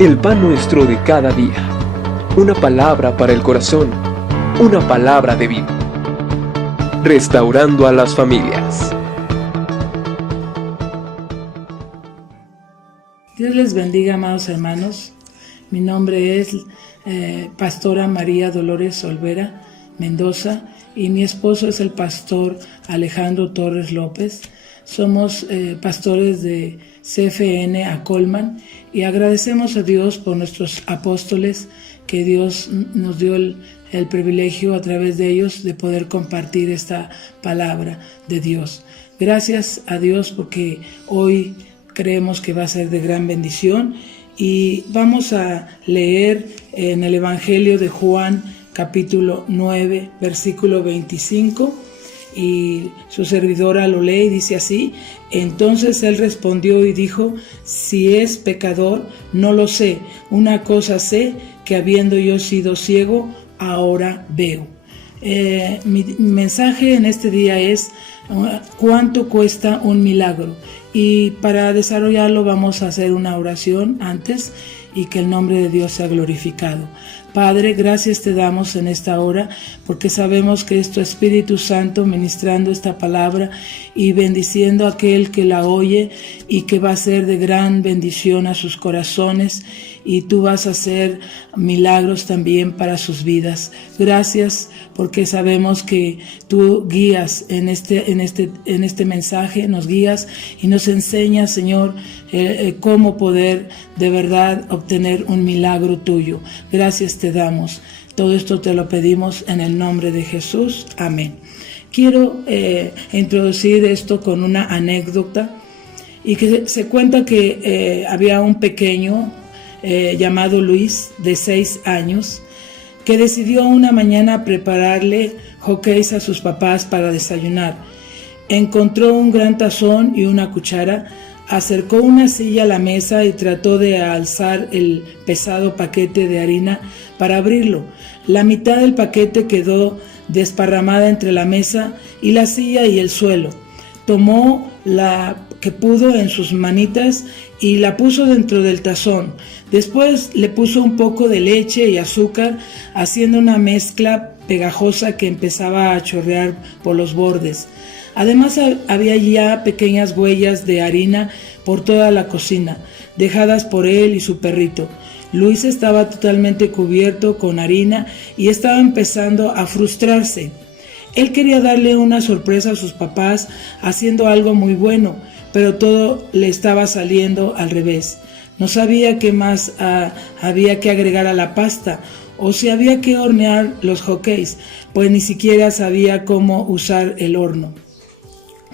El pan nuestro de cada día. Una palabra para el corazón. Una palabra de vida. Restaurando a las familias. Dios les bendiga, amados hermanos. Mi nombre es Pastora María Dolores Olvera Mendoza y mi esposo es el pastor Alejandro Torres López. Somos pastores de CFN Acolman y agradecemos a Dios por nuestros apóstoles que Dios nos dio el privilegio a través de ellos de poder compartir esta palabra de Dios. Gracias a Dios porque hoy creemos que va a ser de gran bendición y vamos a leer en el Evangelio de Juan capítulo 9 versículo 25 y su servidora lo lee y dice así: entonces él respondió y dijo: si es pecador, no lo sé, una cosa sé, que habiendo yo sido ciego, ahora veo. Mi mensaje en este día es ¿cuánto cuesta un milagro? Y para desarrollarlo vamos a hacer una oración antes y que el nombre de Dios sea glorificado. Padre, gracias te damos en esta hora porque sabemos que es tu Espíritu Santo ministrando esta palabra y bendiciendo a aquel que la oye y que va a ser de gran bendición a sus corazones y tú vas a hacer milagros también para sus vidas. Gracias porque sabemos que tú guías en este mensaje, nos guías y nos enseñas, Señor, cómo poder de verdad obtener un milagro tuyo. Gracias te damos. Todo esto te lo pedimos en el nombre de Jesús. Amén. Quiero introducir esto con una anécdota y que se cuenta que había un pequeño llamado Luis de 6 años que decidió una mañana prepararle hotcakes a sus papás para desayunar. Encontró un gran tazón y una cuchara, acercó una silla a la mesa y trató de alzar el pesado paquete de harina para abrirlo. La mitad del paquete quedó desparramada entre la mesa y la silla y el suelo. Tomó la que pudo en sus manitas y la puso dentro del tazón. Después le puso un poco de leche y azúcar, haciendo una mezcla pegajosa que empezaba a chorrear por los bordes. Además había ya pequeñas huellas de harina por toda la cocina, dejadas por él y su perrito. Luis estaba totalmente cubierto con harina y estaba empezando a frustrarse. Él quería darle una sorpresa a sus papás haciendo algo muy bueno, pero todo le estaba saliendo al revés. No sabía qué más había que agregar a la pasta o si había que hornear los hotcakes, pues ni siquiera sabía cómo usar el horno.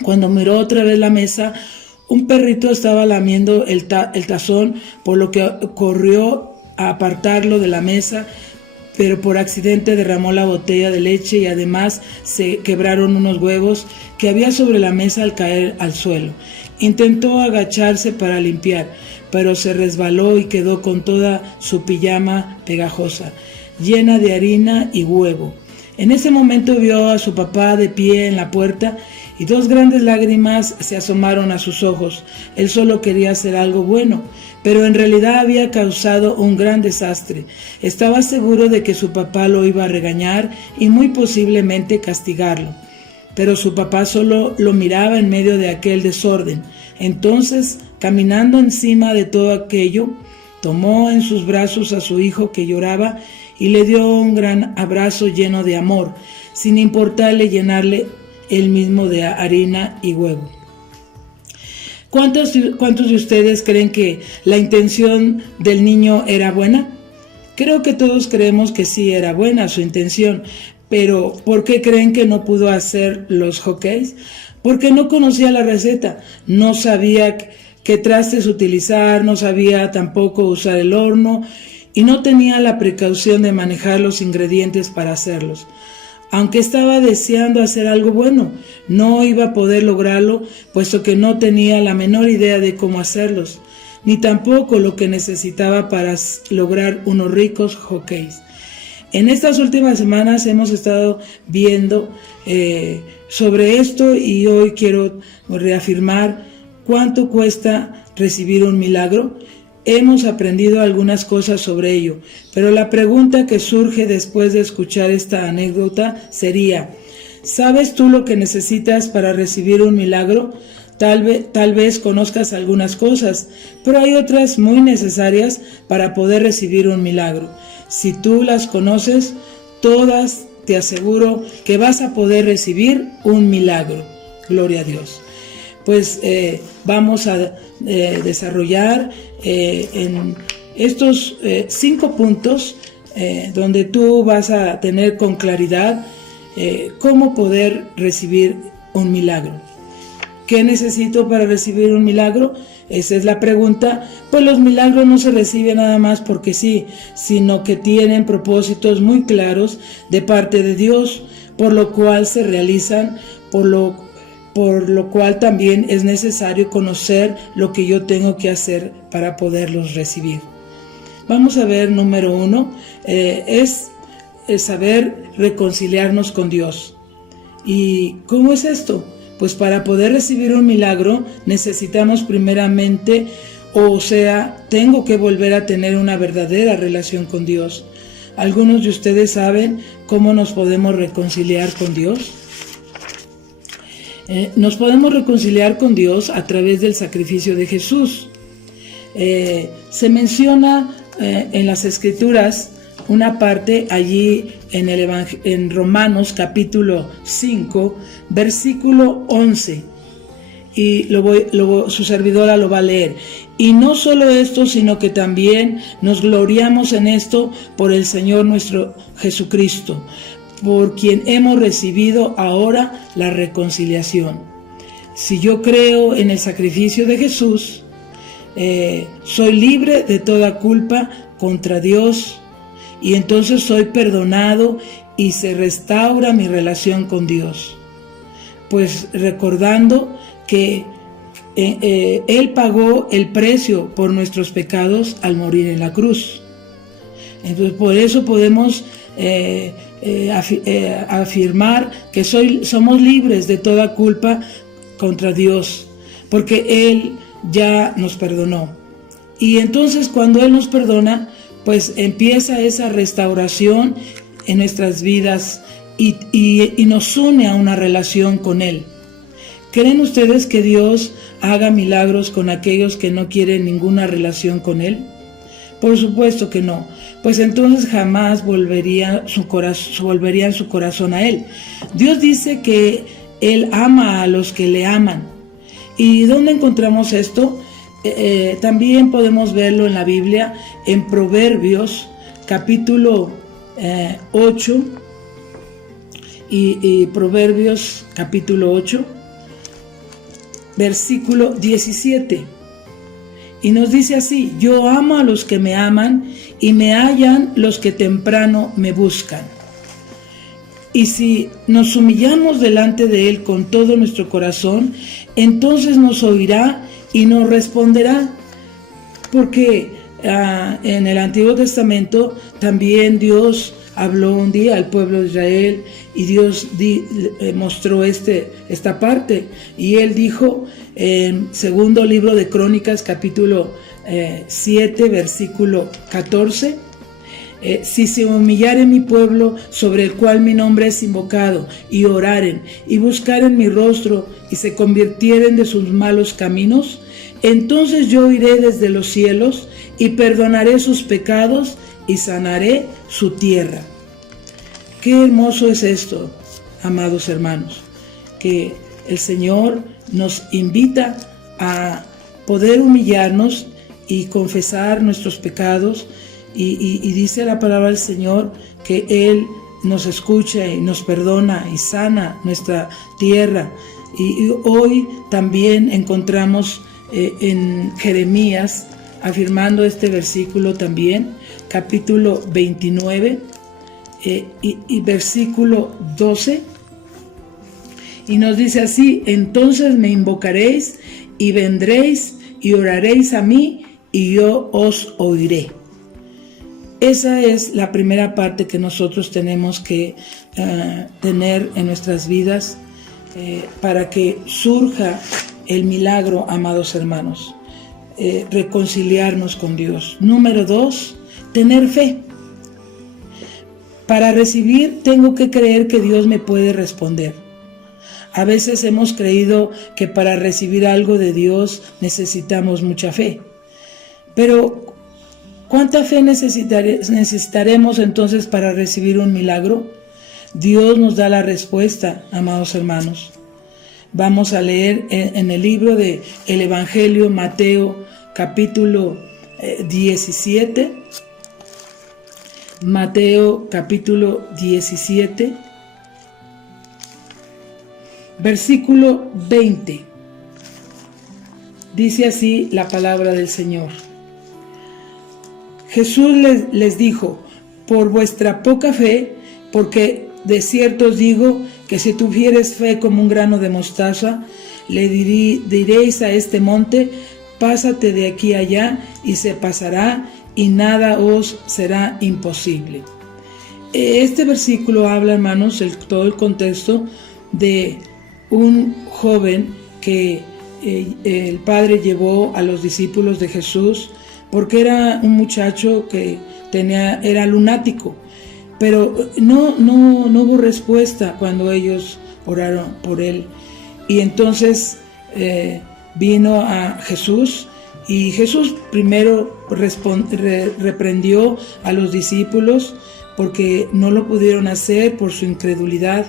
Cuando miró otra vez la mesa, un perrito estaba lamiendo el tazón, por lo que corrió a apartarlo de la mesa, pero por accidente derramó la botella de leche y además se quebraron unos huevos que había sobre la mesa al caer al suelo. Intentó agacharse para limpiar, pero se resbaló y quedó con toda su pijama pegajosa, llena de harina y huevo. En ese momento vio a su papá de pie en la puerta y 2 grandes lágrimas se asomaron a sus ojos. Él solo quería hacer algo bueno, pero en realidad había causado un gran desastre. Estaba seguro de que su papá lo iba a regañar y muy posiblemente castigarlo. Pero su papá solo lo miraba en medio de aquel desorden. Entonces, caminando encima de todo aquello, tomó en sus brazos a su hijo que lloraba y le dio un gran abrazo lleno de amor, sin importarle llenarle él mismo de harina y huevo. ¿Cuántos de ustedes creen que la intención del niño era buena? Creo que todos creemos que sí era buena su intención, pero ¿por qué creen que no pudo hacer los hotcakes? Porque no conocía la receta, no sabía qué trastes utilizar, no sabía tampoco usar el horno y no tenía la precaución de manejar los ingredientes para hacerlos. Aunque estaba deseando hacer algo bueno, no iba a poder lograrlo, puesto que no tenía la menor idea de cómo hacerlos, ni tampoco lo que necesitaba para lograr unos ricos hotcakes. En estas últimas semanas hemos estado viendo sobre esto y hoy quiero reafirmar cuánto cuesta recibir un milagro. hemos aprendido algunas cosas sobre ello, pero la pregunta que surge después de escuchar esta anécdota sería: ¿sabes tú lo que necesitas para recibir un milagro? Tal vez conozcas algunas cosas, pero hay otras muy necesarias para poder recibir un milagro. Si tú las conoces, todas, te aseguro que vas a poder recibir un milagro. Gloria a Dios. Pues vamos a desarrollar en estos 5 puntos donde tú vas a tener con claridad cómo poder recibir un milagro. ¿Qué necesito para recibir un milagro? Esa es la pregunta. Pues los milagros no se reciben nada más porque sí, sino que tienen propósitos muy claros de parte de Dios, por lo cual se realizan, por lo cual también es necesario conocer lo que yo tengo que hacer para poderlos recibir. Vamos a ver, número 1, es saber reconciliarnos con Dios. ¿Y cómo es esto? Pues para poder recibir un milagro necesitamos primeramente, tengo que volver a tener una verdadera relación con Dios. ¿Algunos de ustedes saben cómo nos podemos reconciliar con Dios? Nos podemos reconciliar con Dios a través del sacrificio de Jesús. Se menciona en las Escrituras una parte allí en Romanos capítulo 5, versículo 11, y su servidora lo va a leer. Y no solo esto, sino que también nos gloriamos en esto por el Señor nuestro Jesucristo, por quien hemos recibido ahora la reconciliación. Si yo creo en el sacrificio de Jesús, soy libre de toda culpa contra Dios, y entonces soy perdonado y se restaura mi relación con Dios. Pues recordando que Él pagó el precio por nuestros pecados al morir en la cruz. Entonces por eso podemos afirmar que somos libres de toda culpa contra Dios, porque Él ya nos perdonó. Y entonces cuando Él nos perdona, pues empieza esa restauración en nuestras vidas y nos une a una relación con Él. ¿Creen ustedes que Dios haga milagros con aquellos que no quieren ninguna relación con Él? Por supuesto que no, pues entonces jamás volverían su corazón a Él. Dios dice que Él ama a los que le aman. ¿Y dónde encontramos esto? También podemos verlo en la Biblia, en Proverbios capítulo 8 y Proverbios capítulo 8, versículo 17. Y nos dice así: yo amo a los que me aman y me hallan los que temprano me buscan. Y si nos humillamos delante de Él con todo nuestro corazón, entonces nos oirá y nos responderá. Porque en el Antiguo Testamento también Dios habló un día al pueblo de Israel y Dios mostró esta parte, y Él dijo en segundo libro de Crónicas capítulo 7 versículo 14: si se humillare mi pueblo sobre el cual mi nombre es invocado, y oraren y buscaren mi rostro y se convirtieren de sus malos caminos, entonces yo iré desde los cielos y perdonaré sus pecados y sanaré su tierra. Qué hermoso es esto, amados hermanos, que el Señor nos invita a poder humillarnos y confesar nuestros pecados, y dice la palabra del Señor que Él nos escucha y nos perdona y sana nuestra tierra. Y hoy también encontramos en Jeremías, afirmando este versículo también, capítulo 29 y versículo 12, y nos dice así: entonces me invocaréis y vendréis y oraréis a mí y yo os oiré. Esa es la primera parte que nosotros tenemos que tener en nuestras vidas para que surja el milagro, amados hermanos. reconciliarnos con Dios. Número 2, tener fe. Para recibir tengo que creer que Dios me puede responder. A veces hemos creído que para recibir algo de Dios necesitamos mucha fe. Pero, ¿cuánta fe necesitaremos entonces para recibir un milagro? Dios nos da la respuesta, amados hermanos. Vamos a leer en el libro del Evangelio, Mateo, capítulo 17. Mateo, capítulo 17, versículo 20. Dice así la palabra del Señor. Jesús les dijo: por vuestra poca fe, porque de cierto os digo que si tuviereis fe como un grano de mostaza, le diréis a este monte: pásate de aquí allá, y se pasará, y nada os será imposible. Este versículo habla, hermanos, todo el contexto de un joven que el Padre llevó a los discípulos de Jesús, porque era un muchacho que era lunático, pero no hubo respuesta cuando ellos oraron por él. Y entonces vino a Jesús, y Jesús primero reprendió a los discípulos porque no lo pudieron hacer por su incredulidad.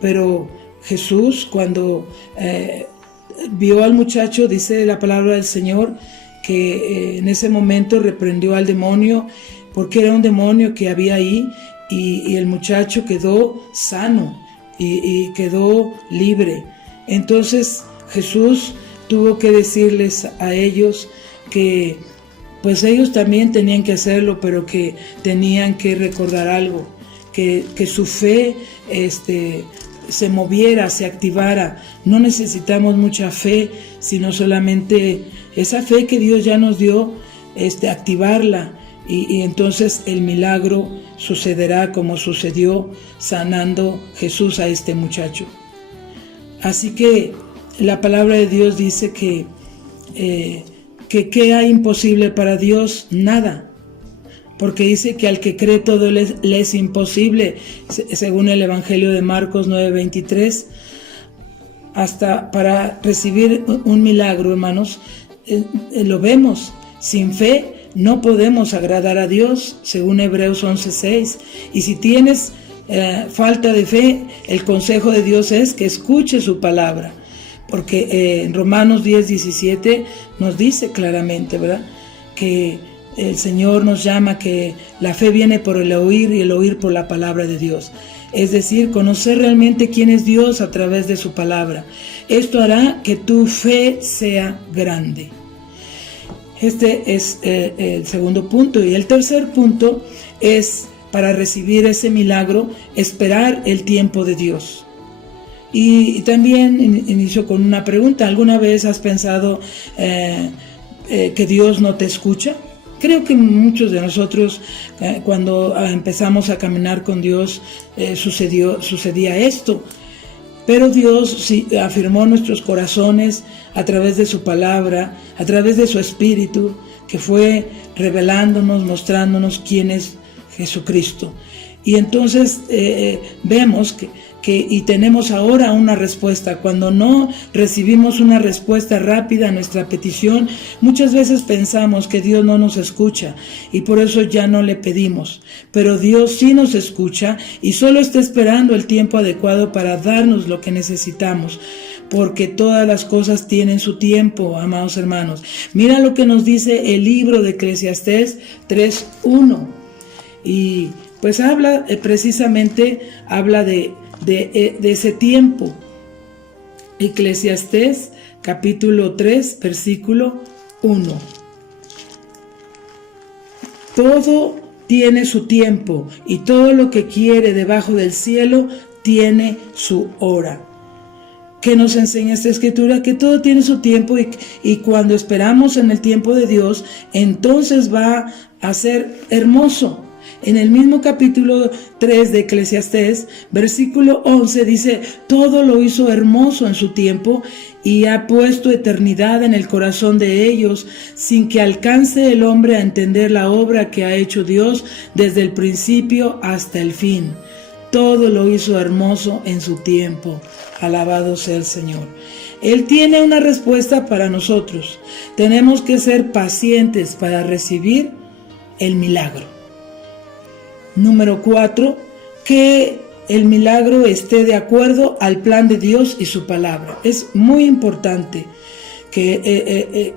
Pero Jesús, cuando vio al muchacho, dice la palabra del Señor que en ese momento reprendió al demonio, porque era un demonio que había ahí, y el muchacho quedó sano y quedó libre. Entonces Jesús tuvo que decirles a ellos que pues ellos también tenían que hacerlo, pero que tenían que recordar algo, que su fe se moviera, se activara. No necesitamos mucha fe, sino solamente esa fe que Dios ya nos dio, activarla, y entonces el milagro sucederá como sucedió sanando Jesús a este muchacho. Así que la palabra de Dios dice que ¿qué hay imposible para Dios? Nada. Porque dice que al que cree todo le es imposible, según el Evangelio de Marcos 9:23. Hasta para recibir un milagro, hermanos, lo vemos. Sin fe no podemos agradar a Dios, según Hebreos 11:6. Y si tienes falta de fe, el consejo de Dios es que escuche su palabra. Porque en Romanos 10:17 nos dice claramente, ¿verdad?, que el Señor nos llama, que la fe viene por el oír, y el oír por la palabra de Dios. Es decir, conocer realmente quién es Dios a través de su palabra. Esto hará que tu fe sea grande. Este es el segundo punto. Y el tercer punto es, para recibir ese milagro, esperar el tiempo de Dios. Y también inicio con una pregunta. ¿Alguna vez has pensado que Dios no te escucha? Creo que muchos de nosotros, cuando empezamos a caminar con Dios, sucedía esto. Pero Dios sí afirmó nuestros corazones a través de su palabra, a través de su Espíritu, que fue revelándonos, mostrándonos quién es Jesucristo. Y entonces vemos y tenemos ahora una respuesta. Cuando no recibimos una respuesta rápida a nuestra petición, muchas veces pensamos que Dios no nos escucha y por eso ya no le pedimos. Pero Dios sí nos escucha y solo está esperando el tiempo adecuado para darnos lo que necesitamos, porque todas las cosas tienen su tiempo, amados hermanos. Mira lo que nos dice el libro de Eclesiastés 3:1, y pues habla de ese tiempo. Eclesiastés capítulo 3 versículo 1. Todo tiene su tiempo, y todo lo que quiere debajo del cielo tiene su hora. ¿Qué nos enseña esta escritura? Que todo tiene su tiempo, y cuando esperamos en el tiempo de Dios, entonces va a ser hermoso. En el mismo capítulo 3 de Eclesiastés, versículo 11 dice: todo lo hizo hermoso en su tiempo y ha puesto eternidad en el corazón de ellos, sin que alcance el hombre a entender la obra que ha hecho Dios desde el principio hasta el fin. Todo lo hizo hermoso en su tiempo. Alabado sea el Señor. Él tiene una respuesta para nosotros. Tenemos que ser pacientes para recibir el milagro. Número 4, que el milagro esté de acuerdo al plan de Dios y su palabra. Es muy importante que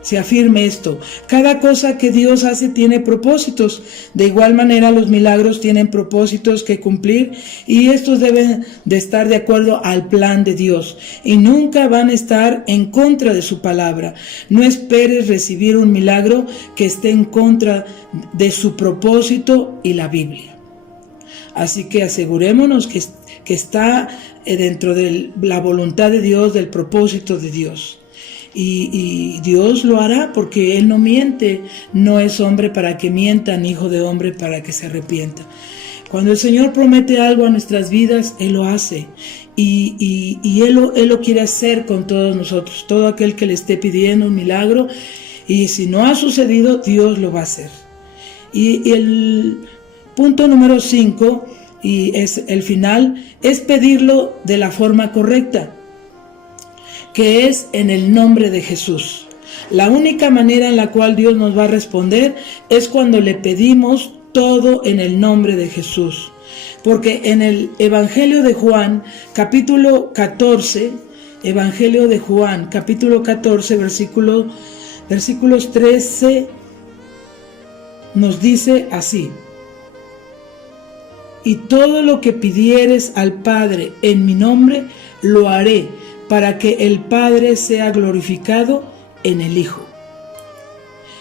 se afirme esto. Cada cosa que Dios hace tiene propósitos. De igual manera, los milagros tienen propósitos que cumplir y estos deben de estar de acuerdo al plan de Dios y nunca van a estar en contra de su palabra. No esperes recibir un milagro que esté en contra de su propósito y la Biblia. Así que asegurémonos que está dentro de la voluntad de Dios, del propósito de Dios. Y Dios lo hará porque Él no miente, no es hombre para que mienta, ni hijo de hombre para que se arrepienta. Cuando el Señor promete algo a nuestras vidas, Él lo hace. Y Él lo quiere hacer con todos nosotros. Todo aquel que le esté pidiendo un milagro, y si no ha sucedido, Dios lo va a hacer. Y el punto número 5, y es el final, es pedirlo de la forma correcta, que es en el nombre de Jesús. La única manera en la cual Dios nos va a responder es cuando le pedimos todo en el nombre de Jesús. Porque en el Evangelio de Juan, capítulo 14, Evangelio de Juan, capítulo 14, versículos 13, nos dice así: y todo lo que pidieres al Padre en mi nombre, lo haré, para que el Padre sea glorificado en el Hijo.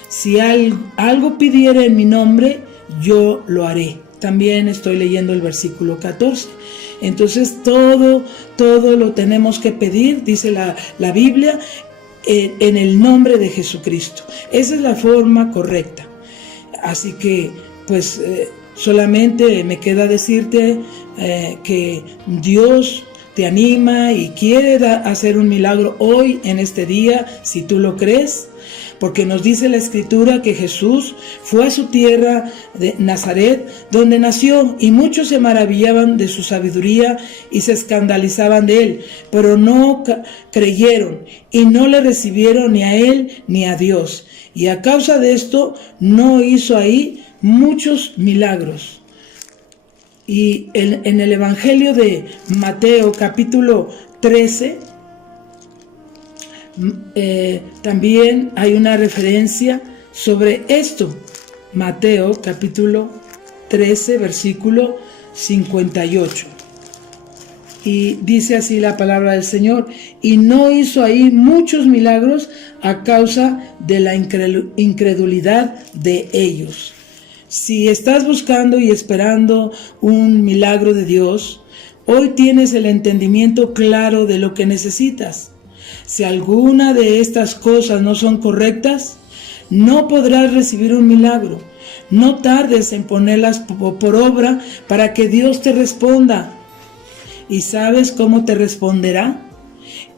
Si algo pidiere en mi nombre, yo lo haré. También estoy leyendo el versículo 14. Entonces todo lo tenemos que pedir, dice la Biblia, en el nombre de Jesucristo. Esa es la forma correcta. Así que, pues, solamente me queda decirte que Dios te anima y quiere hacer un milagro hoy, en este día, si tú lo crees, porque nos dice la Escritura que Jesús fue a su tierra de Nazaret, donde nació, y muchos se maravillaban de su sabiduría y se escandalizaban de él, pero no creyeron y no le recibieron ni a él ni a Dios. Y a causa de esto no hizo ahí muchos milagros. Y en el Evangelio de Mateo capítulo 13 también hay una referencia sobre esto. Mateo capítulo 13 versículo 58. Y dice así la palabra del Señor: y no hizo ahí muchos milagros a causa de la incredulidad de ellos. Si estás buscando y esperando un milagro de Dios, hoy tienes el entendimiento claro de lo que necesitas. Si alguna de estas cosas no son correctas, no podrás recibir un milagro. No tardes en ponerlas por obra para que Dios te responda. ¿Y sabes cómo te responderá?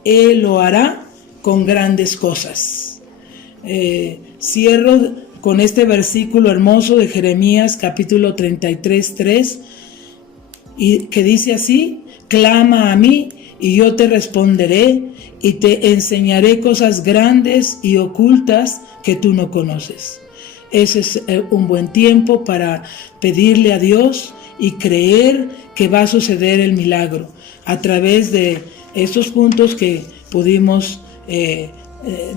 Él lo hará con grandes cosas. Cierro con este versículo hermoso de Jeremías capítulo 33:3, y que dice así: clama a mí y yo te responderé y te enseñaré cosas grandes y ocultas que tú no conoces. Ese es un buen tiempo para pedirle a Dios y creer que va a suceder el milagro a través de estos puntos que pudimos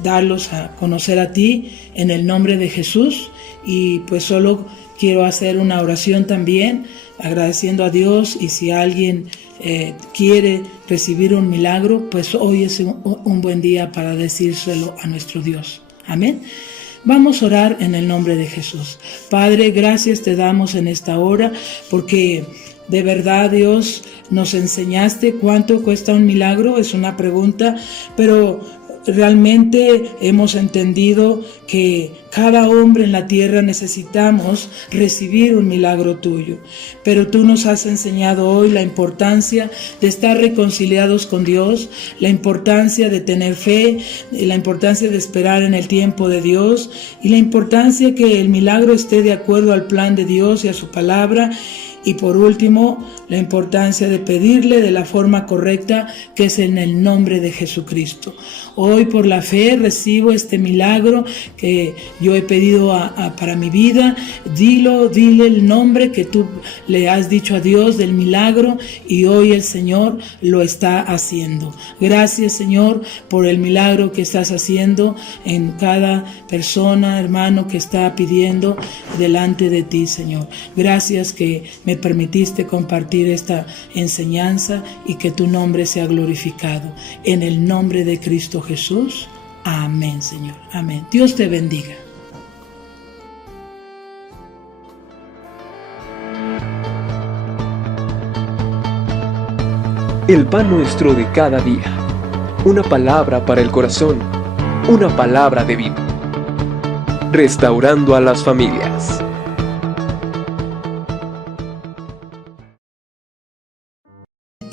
darlos a conocer a ti en el nombre de Jesús. Y pues solo quiero hacer una oración también, agradeciendo a Dios, y si alguien quiere recibir un milagro, pues hoy es un buen día para decírselo a nuestro Dios. Amén. Vamos a orar en el nombre de Jesús. Padre, gracias te damos en esta hora, porque de verdad, Dios, nos enseñaste cuánto cuesta un milagro. Es una pregunta, pero realmente hemos entendido que cada hombre en la tierra necesitamos recibir un milagro tuyo. Pero tú nos has enseñado hoy la importancia de estar reconciliados con Dios, la importancia de tener fe, la importancia de esperar en el tiempo de Dios y la importancia que el milagro esté de acuerdo al plan de Dios y a su palabra. Y por último, la importancia de pedirle de la forma correcta, que es en el nombre de Jesucristo. Hoy por la fe recibo este milagro que yo he pedido para mi vida. Dile el nombre que tú le has dicho a Dios del milagro y hoy el Señor lo está haciendo. Gracias, Señor, por el milagro que estás haciendo en cada persona, hermano, que está pidiendo delante de ti, Señor. Gracias que me permitiste compartir esta enseñanza y que tu nombre sea glorificado. En el nombre de Cristo Jesús. Amén, Señor. Amén. Dios te bendiga. El pan nuestro de cada día. Una palabra para el corazón. Una palabra de vida. Restaurando a las familias.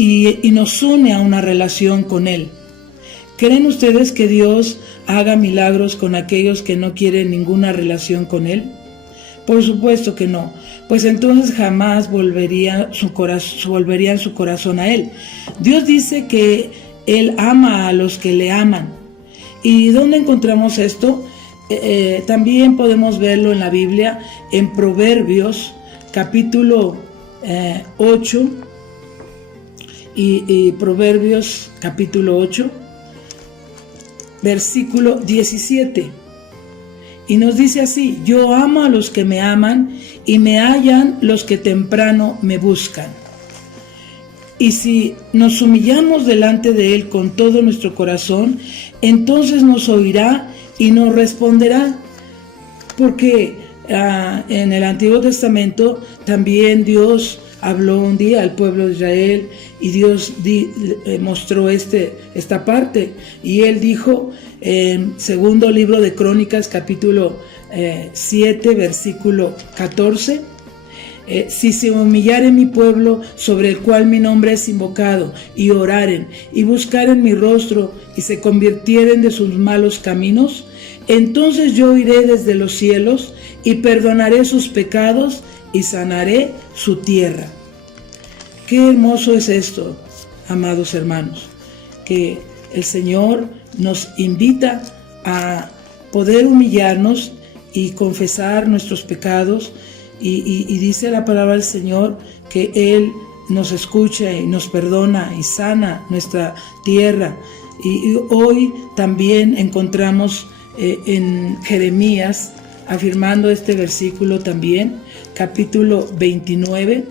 Y nos une a una relación con Él. ¿Creen ustedes que Dios haga milagros con aquellos que no quieren ninguna relación con Él? Por supuesto que no, pues entonces jamás volverían su corazón a Él. Dios dice que Él ama a los que le aman. ¿Y dónde encontramos esto? También podemos verlo en la Biblia, en Proverbios, capítulo 8, y Proverbios, capítulo 8, versículo 17. Y nos dice así: yo amo a los que me aman y me hallan los que temprano me buscan. Y si nos humillamos delante de Él con todo nuestro corazón, entonces nos oirá y nos responderá. Porque en el Antiguo Testamento también Dios habló un día al pueblo de Israel y Dios mostró esta parte. Y Él dijo en segundo libro de Crónicas, capítulo 7, versículo 14, si se humillare mi pueblo sobre el cual mi nombre es invocado, y oraren, y buscaren mi rostro, y se convirtieren de sus malos caminos, entonces yo iré desde los cielos, y perdonaré sus pecados, y sanaré su tierra. Qué hermoso es esto, amados hermanos, que el Señor nos invita a poder humillarnos y confesar nuestros pecados, y dice la palabra del Señor que Él nos escucha y nos perdona y sana nuestra tierra. Y hoy también encontramos en Jeremías, afirmando este versículo también, capítulo 29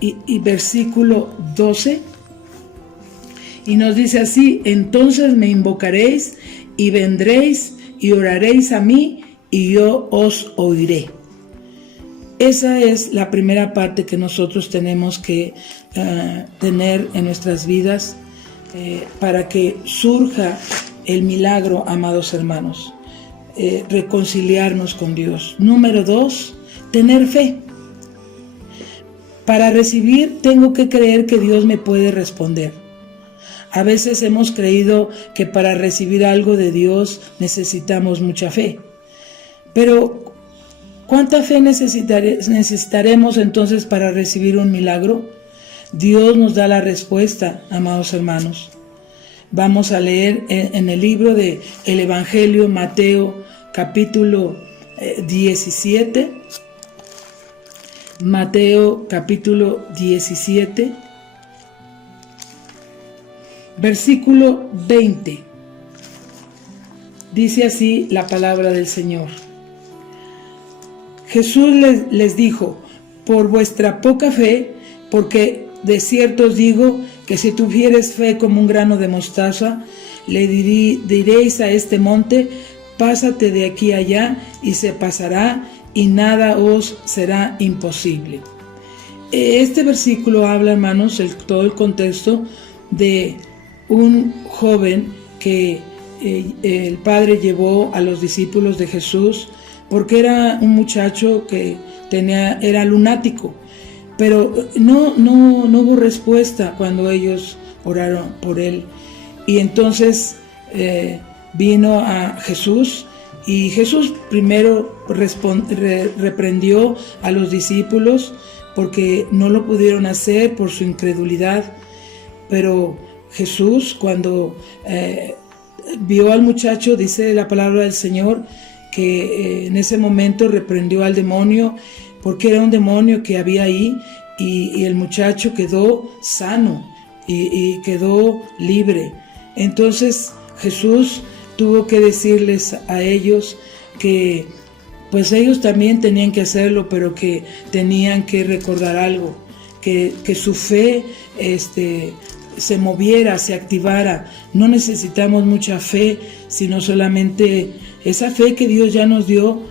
y versículo 12, y nos dice así: entonces me invocaréis y vendréis y oraréis a mí y yo os oiré. Esa es la primera parte que nosotros tenemos que tener en nuestras vidas para que surja el milagro, amados hermanos. Reconciliarnos con Dios. Número 2, tener fe. Para recibir tengo que creer que Dios me puede responder. A veces hemos creído que para recibir algo de Dios necesitamos mucha fe. Pero ¿cuánta fe necesitaremos entonces para recibir un milagro? Dios nos da la respuesta, amados hermanos. Vamos a leer en el libro de el Evangelio, Mateo, capítulo 17. Mateo, capítulo 17, versículo 20. Dice así la palabra del Señor. Jesús les dijo: por vuestra poca fe, porque de cierto os digo que si tuviereis fe como un grano de mostaza, le diréis a este monte: pásate de aquí allá, y se pasará, y nada os será imposible. Este versículo habla, hermanos, todo el contexto de un joven que el Padre llevó a los discípulos de Jesús porque era un muchacho que era lunático, pero no hubo respuesta cuando ellos oraron por él. Y entonces vino a Jesús, y Jesús primero reprendió a los discípulos porque no lo pudieron hacer por su incredulidad. Pero Jesús, cuando vio al muchacho, dice la palabra del Señor que en ese momento reprendió al demonio, porque era un demonio que había ahí, y el muchacho quedó sano y quedó libre. Entonces Jesús tuvo que decirles a ellos que pues ellos también tenían que hacerlo, pero que tenían que recordar algo, que su fe se moviera, se activara. No necesitamos mucha fe, sino solamente esa fe que Dios ya nos dio,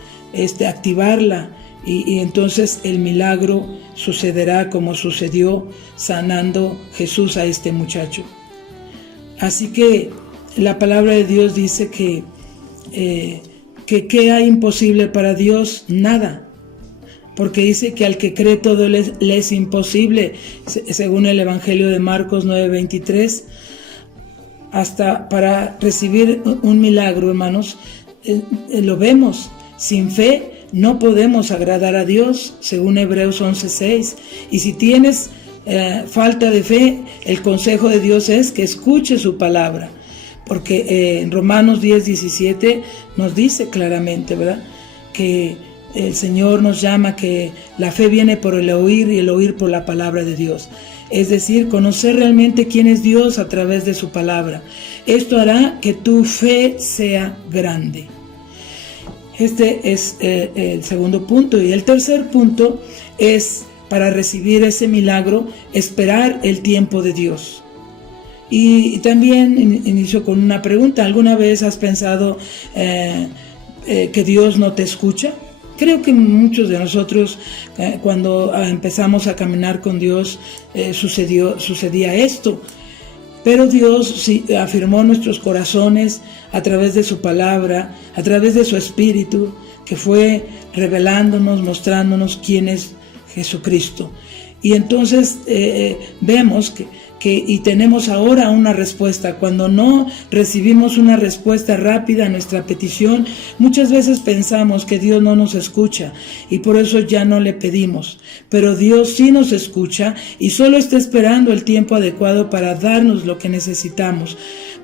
activarla, y entonces el milagro sucederá como sucedió sanando Jesús a este muchacho. Así que la palabra de Dios dice que ¿qué hay imposible para Dios? Nada. Porque dice que al que cree todo le es imposible, según el Evangelio de Marcos 9:23. Hasta para recibir un milagro, hermanos, lo vemos. Sin fe no podemos agradar a Dios, según Hebreos 11:6. Y si tienes falta de fe, el consejo de Dios es que escuche su palabra. Porque en Romanos 10:17 nos dice claramente, ¿verdad?, que el Señor nos llama, que la fe viene por el oír y el oír por la palabra de Dios. Es decir, conocer realmente quién es Dios a través de su palabra. Esto hará que tu fe sea grande. Este es el segundo punto. Y el tercer punto es, para recibir ese milagro, esperar el tiempo de Dios. Y también inicio con una pregunta. ¿Alguna vez has pensado que Dios no te escucha? Creo que muchos de nosotros, cuando empezamos a caminar con Dios, sucedía esto. Pero Dios sí afirmó nuestros corazones a través de su palabra, a través de su Espíritu, que fue revelándonos, mostrándonos quién es Jesucristo. Y entonces vemos y tenemos ahora una respuesta. Cuando no recibimos una respuesta rápida a nuestra petición, muchas veces pensamos que Dios no nos escucha y por eso ya no le pedimos. Pero Dios sí nos escucha y solo está esperando el tiempo adecuado para darnos lo que necesitamos,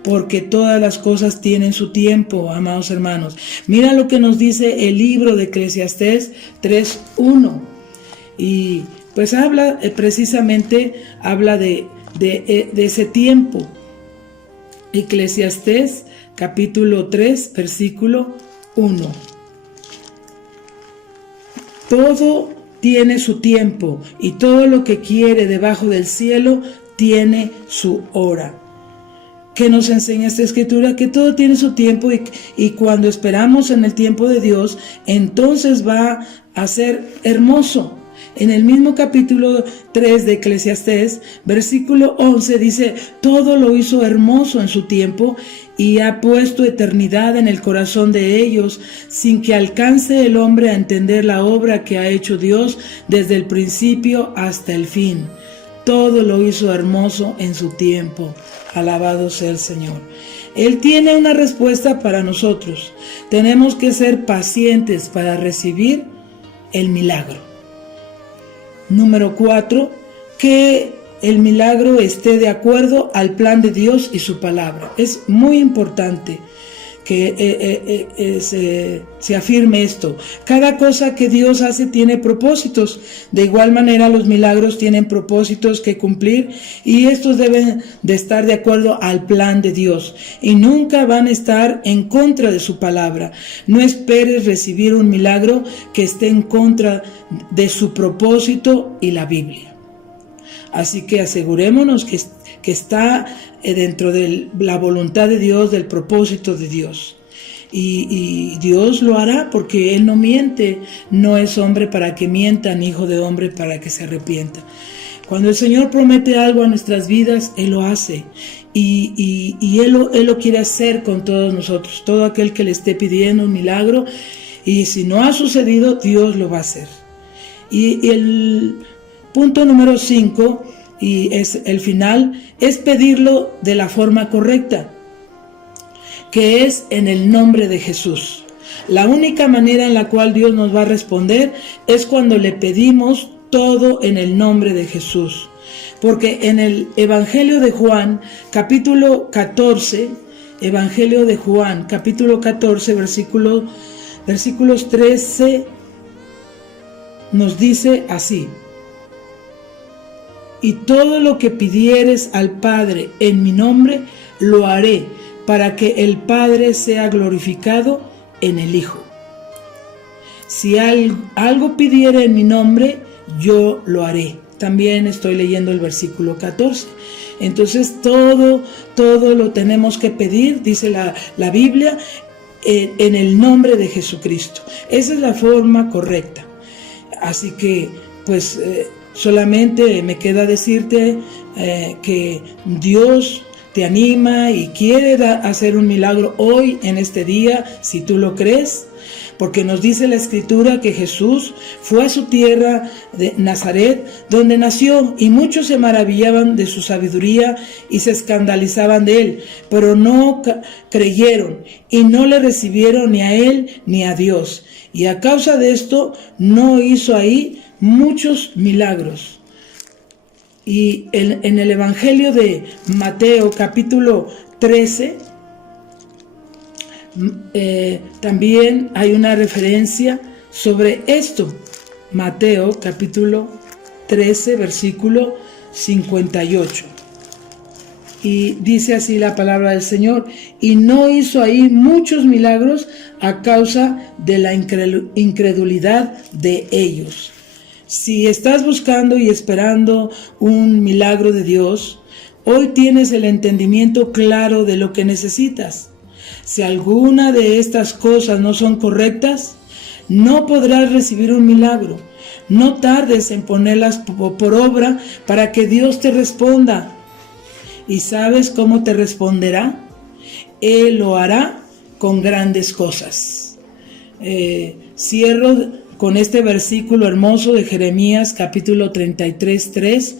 porque todas las cosas tienen su tiempo, amados hermanos. Mira lo que nos dice el libro de Eclesiastés 3:1, y pues habla de ese tiempo. Eclesiastés capítulo 3 versículo 1. Todo tiene su tiempo, y todo lo que quiere debajo del cielo tiene su hora. ¿Qué nos enseña esta escritura? Que todo tiene su tiempo, y cuando esperamos en el tiempo de Dios, entonces va a ser hermoso. En el mismo capítulo 3 de Eclesiastés, versículo 11, dice: todo lo hizo hermoso en su tiempo, y ha puesto eternidad en el corazón de ellos, sin que alcance el hombre a entender la obra que ha hecho Dios desde el principio hasta el fin. Todo lo hizo hermoso en su tiempo. Alabado sea el Señor. Él tiene una respuesta para nosotros. Tenemos que ser pacientes para recibir el milagro. Número 4, que el milagro esté de acuerdo al plan de Dios y su palabra. Es muy importante que se afirme esto. Cada cosa que Dios hace tiene propósitos. De igual manera, los milagros tienen propósitos que cumplir, y estos deben de estar de acuerdo al plan de Dios, y nunca van a estar en contra de su palabra. No esperes recibir un milagro que esté en contra de su propósito y la Biblia. Así que asegurémonos que está dentro de la voluntad de Dios, del propósito de Dios. Y Dios lo hará, porque Él no miente, no es hombre para que mienta, ni hijo de hombre para que se arrepienta. Cuando el Señor promete algo a nuestras vidas, Él lo hace. y Él lo quiere hacer con todos nosotros, todo aquel que le esté pidiendo un milagro, y si no ha sucedido, Dios lo va a hacer. Y el punto número 5, y es el final, es pedirlo de la forma correcta, que es en el nombre de Jesús. La única manera en la cual Dios nos va a responder es cuando le pedimos todo en el nombre de Jesús. Porque en el Evangelio de Juan, capítulo 14, Evangelio de Juan, capítulo 14, versículos 13, nos dice así: y todo lo que pidieres al Padre en mi nombre, lo haré, para que el Padre sea glorificado en el Hijo. Si algo pidiere en mi nombre, yo lo haré. También estoy leyendo el versículo 14. Entonces todo lo tenemos que pedir, dice la Biblia, en el nombre de Jesucristo. Esa es la forma correcta. Así que, pues, solamente me queda decirte que Dios te anima y quiere hacer un milagro hoy, en este día, si tú lo crees, porque nos dice la Escritura que Jesús fue a su tierra de Nazaret, donde nació, y muchos se maravillaban de su sabiduría y se escandalizaban de él, pero no creyeron y no le recibieron ni a él ni a Dios. Y a causa de esto no hizo ahí muchos milagros. Y en el Evangelio de Mateo capítulo 13 también hay una referencia sobre esto. Mateo capítulo 13 versículo 58. Y dice así la palabra del Señor: y no hizo ahí muchos milagros a causa de la incredulidad de ellos. Si estás buscando y esperando un milagro de Dios, hoy tienes el entendimiento claro de lo que necesitas. Si alguna de estas cosas no son correctas, no podrás recibir un milagro. No tardes en ponerlas por obra para que Dios te responda. ¿Y sabes cómo te responderá? Él lo hará con grandes cosas. Cierro con este versículo hermoso de Jeremías capítulo 33:3,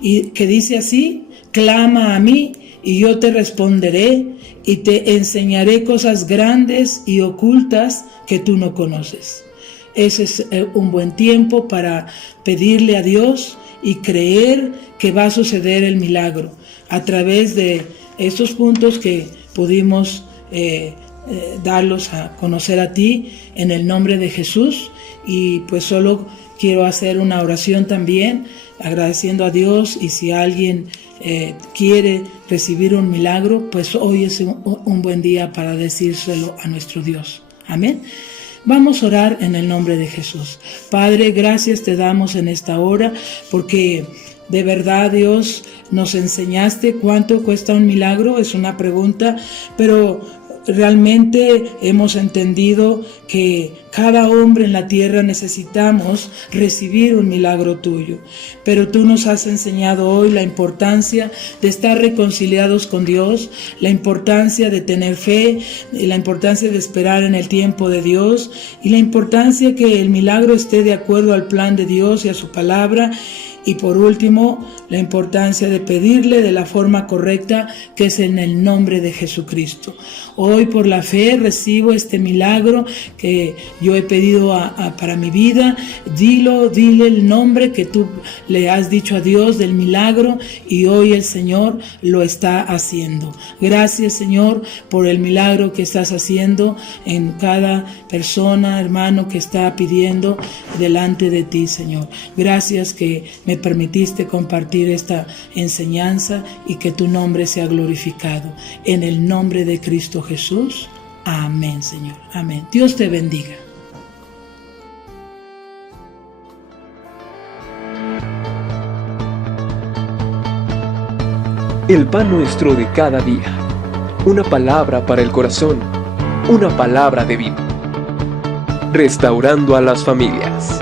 y que dice así: clama a mí y yo te responderé y te enseñaré cosas grandes y ocultas que tú no conoces. Ese es un buen tiempo para pedirle a Dios y creer que va a suceder el milagro a través de estos puntos que pudimos darlos a conocer a ti en el nombre de Jesús. Y pues solo quiero hacer una oración también, agradeciendo a Dios, y si alguien quiere recibir un milagro, pues hoy es un buen día para decírselo a nuestro Dios. Amén. Vamos a orar en el nombre de Jesús. Padre, gracias te damos en esta hora, porque de verdad, Dios, nos enseñaste cuánto cuesta un milagro. Es una pregunta, pero realmente hemos entendido que cada hombre en la tierra necesitamos recibir un milagro tuyo. Pero tú nos has enseñado hoy la importancia de estar reconciliados con Dios, la importancia de tener fe, la importancia de esperar en el tiempo de Dios, y la importancia que el milagro esté de acuerdo al plan de Dios y a su palabra. Y por último, la importancia de pedirle de la forma correcta, que es en el nombre de Jesucristo. Hoy por la fe recibo este milagro que yo he pedido para mi vida. Dile el nombre que tú le has dicho a Dios del milagro, y hoy el Señor lo está haciendo. Gracias, Señor, por el milagro que estás haciendo en cada persona, hermano, que está pidiendo delante de ti, Señor. Gracias que me permitiste compartir esta enseñanza, y que tu nombre sea glorificado. En el nombre de Cristo Jesús. Amén, Señor. Amén. Dios te bendiga. El pan nuestro de cada día. Una palabra para el corazón. Una palabra de vida. Restaurando a las familias.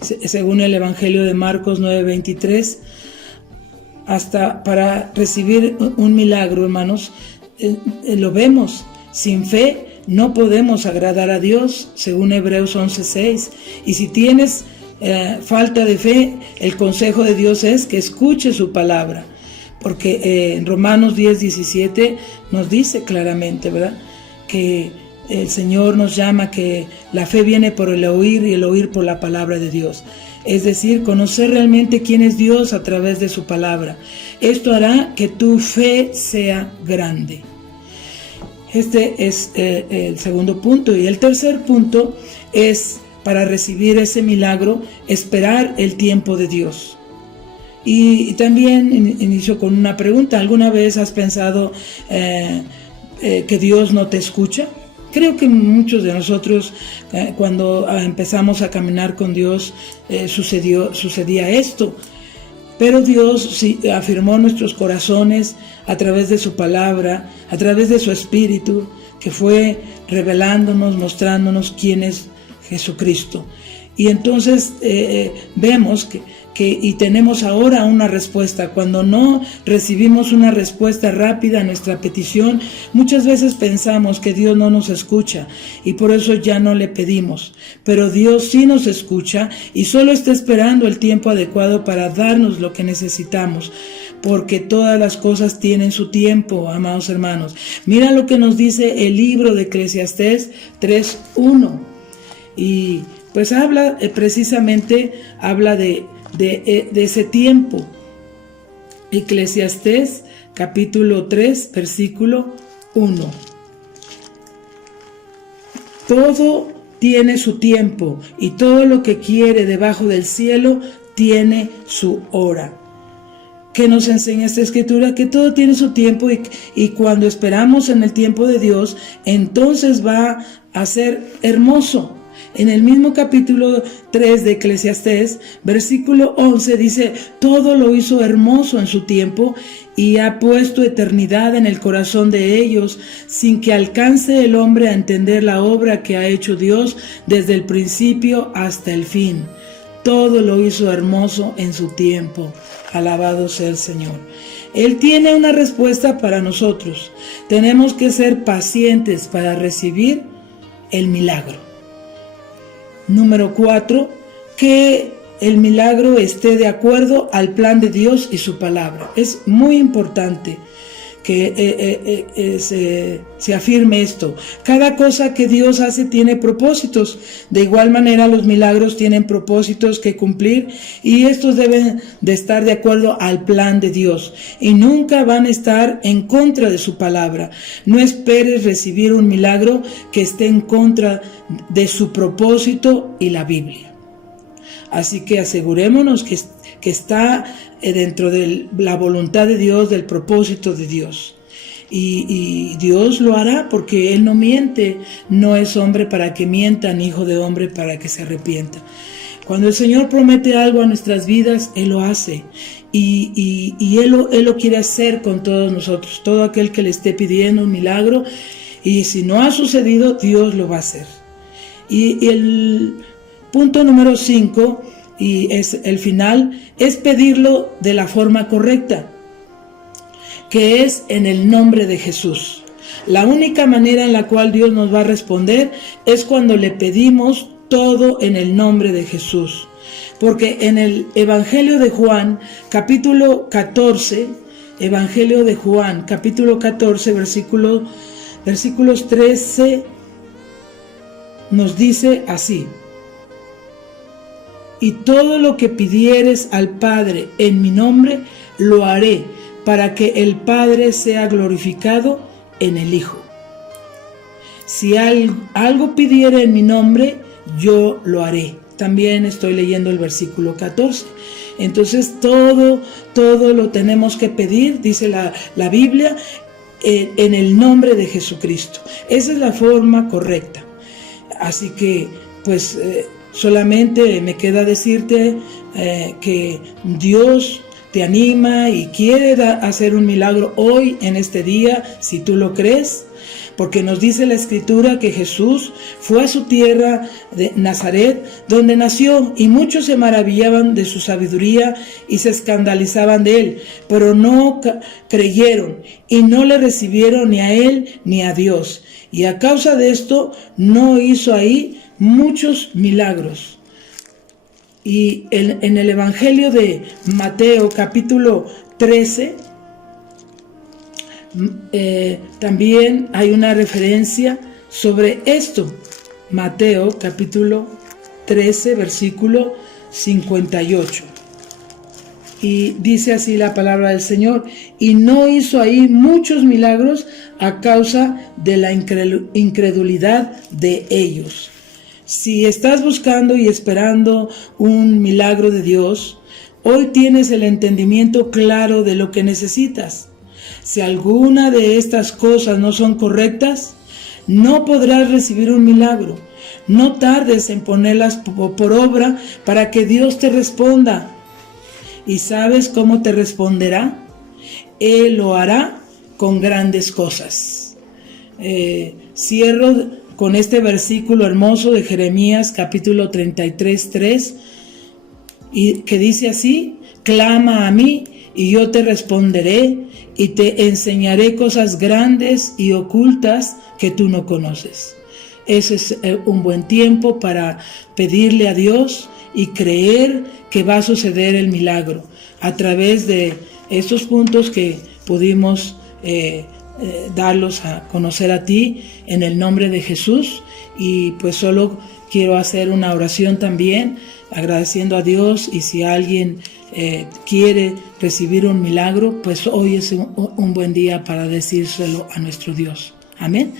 según el Evangelio de Marcos 9:23, hasta para recibir un milagro, hermanos, lo vemos. Sin fe no podemos agradar a Dios, según Hebreos 11:6. Y si tienes falta de fe, el consejo de Dios es que escuche su palabra, porque en Romanos 10:17 nos dice claramente, ¿verdad?, que el Señor nos llama, que la fe viene por el oír y el oír por la palabra de Dios. Es decir, conocer realmente quién es Dios a través de su palabra. Esto hará que tu fe sea grande. Este es el segundo punto. Y el tercer punto es, para recibir ese milagro, esperar el tiempo de Dios. Y también inicio con una pregunta. ¿Alguna vez has pensado que Dios no te escucha? Creo que muchos de nosotros, cuando empezamos a caminar con Dios, sucedía esto. Pero Dios sí afirmó nuestros corazones a través de su palabra, a través de su Espíritu, que fue revelándonos, mostrándonos quién es Jesucristo. Y entonces vemos y tenemos ahora una respuesta. Cuando no recibimos una respuesta rápida a nuestra petición, muchas veces pensamos que Dios no nos escucha y por eso ya no le pedimos. Pero Dios sí nos escucha y solo está esperando el tiempo adecuado para darnos lo que necesitamos, porque todas las cosas tienen su tiempo, amados hermanos. Mira lo que nos dice el libro de Eclesiastés 3:1, y pues habla de ese tiempo. Eclesiastés capítulo 3 versículo 1. Todo tiene su tiempo y todo lo que quiere debajo del cielo tiene su hora. ¿Qué nos enseña esta escritura? Que todo tiene su tiempo y cuando esperamos en el tiempo de Dios, entonces va a ser hermoso. En el mismo capítulo 3 de Eclesiastés, versículo 11, dice: todo lo hizo hermoso en su tiempo y ha puesto eternidad en el corazón de ellos, sin que alcance el hombre a entender la obra que ha hecho Dios desde el principio hasta el fin. Todo lo hizo hermoso en su tiempo. Alabado sea el Señor. Él tiene una respuesta para nosotros. Tenemos que ser pacientes para recibir el milagro. Número 4, que el milagro esté de acuerdo al plan de Dios y su palabra. Es muy importante que se afirme esto. Cada cosa que Dios hace tiene propósitos. De igual manera, los milagros tienen propósitos que cumplir y estos deben de estar de acuerdo al plan de Dios y nunca van a estar en contra de su palabra. No esperes recibir un milagro que esté en contra de su propósito y la Biblia. Así que asegurémonos que está dentro de la voluntad de Dios, del propósito de Dios. Y Dios lo hará, porque Él no miente, no es hombre para que mienta, ni hijo de hombre para que se arrepienta. Cuando el Señor promete algo a nuestras vidas, Él lo hace. Y Él lo quiere hacer con todos nosotros. Todo aquel que le esté pidiendo un milagro, y si no ha sucedido, Dios lo va a hacer. Y el punto número 5, y es el final, es pedirlo de la forma correcta, que es en el nombre de Jesús. La única manera en la cual Dios nos va a responder es cuando le pedimos todo en el nombre de Jesús. Porque en el Evangelio de Juan, capítulo 14, Evangelio de Juan, capítulo 14, versículos 13, nos dice así: y todo lo que pidieres al Padre en mi nombre, lo haré, para que el Padre sea glorificado en el Hijo. Si algo pidiere en mi nombre, yo lo haré. También estoy leyendo el versículo 14. Entonces todo lo tenemos que pedir, dice la Biblia, en el nombre de Jesucristo. Esa es la forma correcta. Así que, pues, solamente me queda decirte que Dios te anima y quiere hacer un milagro hoy, en este día, si tú lo crees. porque nos dice la Escritura que Jesús fue a su tierra de Nazaret, donde nació, y muchos se maravillaban de su sabiduría y se escandalizaban de él, pero no creyeron y no le recibieron ni a él ni a Dios. Y a causa de esto no hizo ahí muchos milagros. Y en el Evangelio de Mateo capítulo 13, también hay una referencia sobre esto. Mateo capítulo 13, versículo 58. Y dice así la palabra del Señor: y no hizo ahí muchos milagros a causa de la incredulidad de ellos. Si estás buscando y esperando un milagro de Dios, hoy tienes el entendimiento claro de lo que necesitas. Si alguna de estas cosas no son correctas, no podrás recibir un milagro. No tardes en ponerlas por obra para que Dios te responda. ¿Y sabes cómo te responderá? Él lo hará con grandes cosas. Cierro con este versículo hermoso de Jeremías capítulo 33:3, y que dice así: clama a mí y yo te responderé y te enseñaré cosas grandes y ocultas que tú no conoces. Ese es un buen tiempo para pedirle a Dios y creer que va a suceder el milagro a través de estos puntos que pudimos darlos a conocer a ti en el nombre de Jesús. Y pues solo quiero hacer una oración también agradeciendo a Dios, y si alguien quiere recibir un milagro, pues hoy es un buen día para decírselo a nuestro Dios. Amén.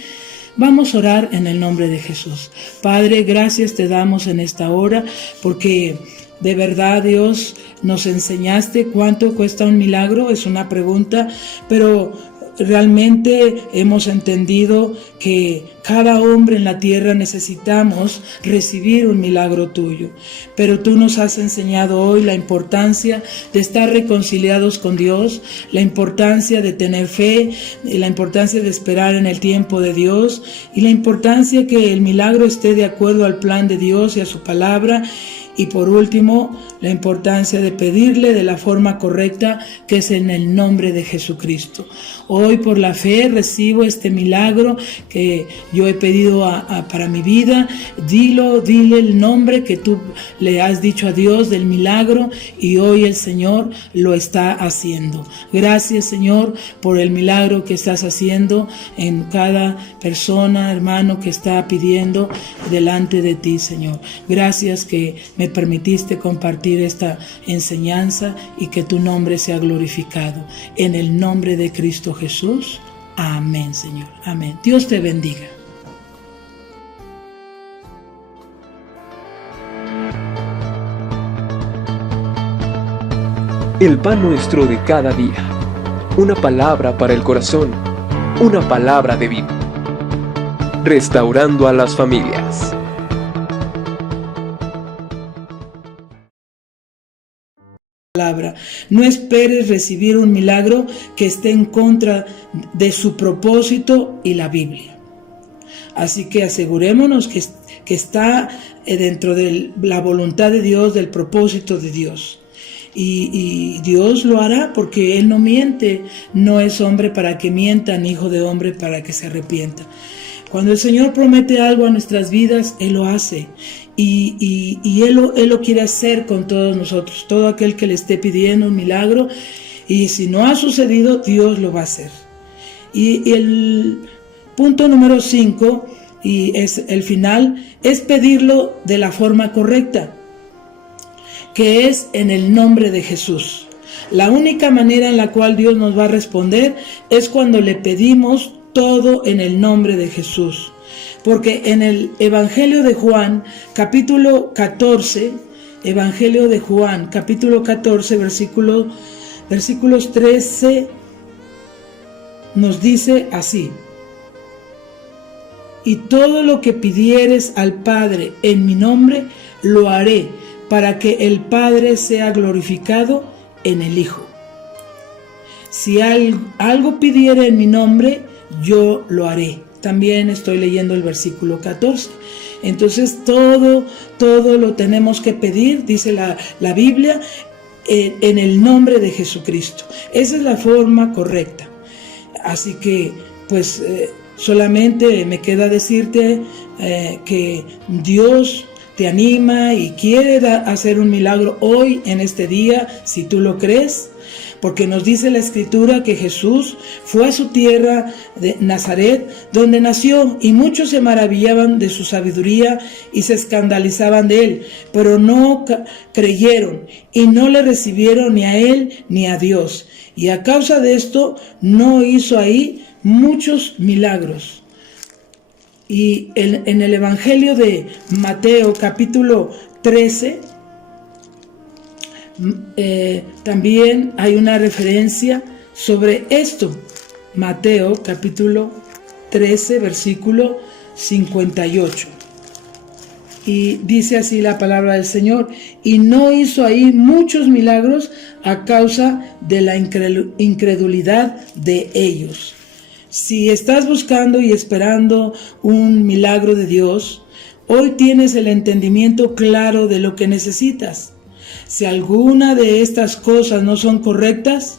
Vamos a orar en el nombre de Jesús. Padre, gracias te damos en esta hora, porque de verdad, Dios, nos enseñaste cuánto cuesta un milagro. Es una pregunta, pero realmente hemos entendido que cada hombre en la tierra necesitamos recibir un milagro tuyo. Pero tú nos has enseñado hoy la importancia de estar reconciliados con Dios, la importancia de tener fe, la importancia de esperar en el tiempo de Dios, y la importancia que el milagro esté de acuerdo al plan de Dios y a su palabra. Y por último, la importancia de pedirle de la forma correcta, que es en el nombre de Jesucristo. Hoy por la fe recibo este milagro que yo he pedido para mi vida. Dile el nombre que tú le has dicho a Dios del milagro, y hoy el Señor lo está haciendo. Gracias, Señor, por el milagro que estás haciendo en cada persona, hermano, que está pidiendo delante de ti, Señor. Gracias que me permitiste compartir esta enseñanza, y que tu nombre sea glorificado. En el nombre de Cristo Jesús. Amén, Señor. Amén. Dios te bendiga. El pan nuestro de cada día. Una palabra para el corazón. Una palabra de vida. Restaurando a las familias. Palabra. No esperes recibir un milagro que esté en contra de su propósito y la Biblia. Así que asegurémonos que está dentro de la voluntad de Dios, del propósito de Dios. Y Dios lo hará, porque Él no miente, no es hombre para que mienta, ni hijo de hombre para que se arrepienta. Cuando el Señor promete algo a nuestras vidas, Él lo hace. Y Él lo quiere hacer con todos nosotros. Todo aquel que le esté pidiendo un milagro, y si no ha sucedido, Dios lo va a hacer. Y el punto número 5, y es el final, es pedirlo de la forma correcta, que es en el nombre de Jesús. La única manera en la cual Dios nos va a responder es cuando le pedimos todo en el nombre de Jesús. Porque en el Evangelio de Juan, capítulo 14, Evangelio de Juan, capítulo 14, versículos 13, nos dice así: y todo lo que pidieres al Padre en mi nombre, lo haré, para que el Padre sea glorificado en el Hijo. Si algo pidiere en mi nombre, yo lo haré. también estoy leyendo el versículo 14. Entonces todo lo tenemos que pedir, dice la Biblia, en el nombre de Jesucristo. Esa es la forma correcta. Así que pues solamente me queda decirte que Dios te anima y quiere hacer un milagro hoy en este día, si tú lo crees, porque nos dice la Escritura que Jesús fue a su tierra de Nazaret, donde nació, y muchos se maravillaban de su sabiduría y se escandalizaban de él, pero no creyeron y no le recibieron ni a él ni a Dios. Y a causa de esto no hizo ahí muchos milagros. Y en el Evangelio de Mateo capítulo 13, también hay una referencia sobre esto. Mateo capítulo 13, versículo 58. Y dice así la palabra del Señor: y no hizo ahí muchos milagros a causa de la incredulidad de ellos. Si estás buscando y esperando un milagro de Dios, hoy tienes el entendimiento claro de lo que necesitas. Si alguna de estas cosas no son correctas,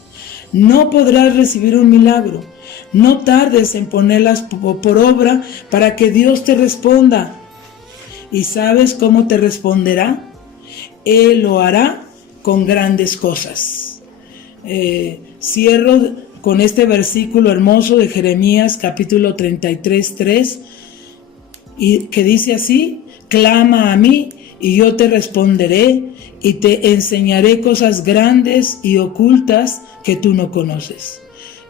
no podrás recibir un milagro. No tardes en ponerlas por obra para que Dios te responda. ¿Y sabes cómo te responderá? Él lo hará con grandes cosas. Cierro con este versículo hermoso de Jeremías capítulo 33:3, y que dice así: clama a mí y yo te responderé y te enseñaré cosas grandes y ocultas que tú no conoces.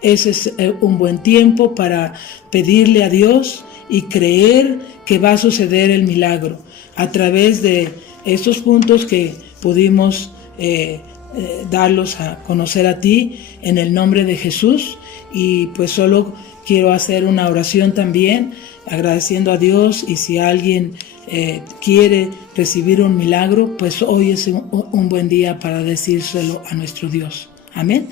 Ese es un buen tiempo para pedirle a Dios y creer que va a suceder el milagro a través de estos puntos que pudimos darlos a conocer a ti en el nombre de Jesús. Y pues solo quiero hacer una oración también agradeciendo a Dios, y si alguien quiere recibir un milagro, pues hoy es un buen día para decírselo a nuestro Dios. Amén.